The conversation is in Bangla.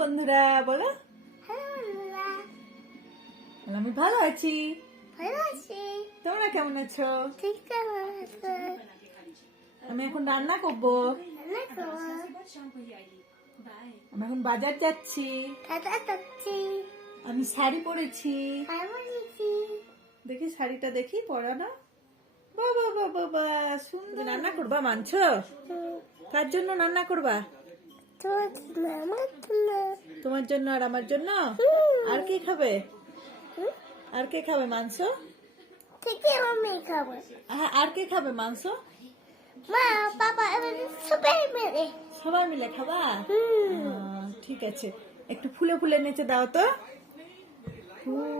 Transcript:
বন্ধুরা, বলো। আমি ভালো আছি। তোমরা কেমন আছো? ঠিক আমি এখন রান্না করব। আমি এখন বাজার যাচ্ছি। আমি শাড়ি পরেছি। দেখি শাড়িটা দেখি পরানো বাবা বাবা বাবা, সুন্দর রান্না করবা, মানছ? কার জন্য রান্না করবা? জন্য তোমার জন্য আর আমার জন্য? আর কে খাবে? আর কে খাবে মাংস? খাব। আর কে খাবে মাংস? সবাই মিলে। খাবা? ঠিক আছে। একটু ফুলে ফুলে নেচে দাও তো। ফুল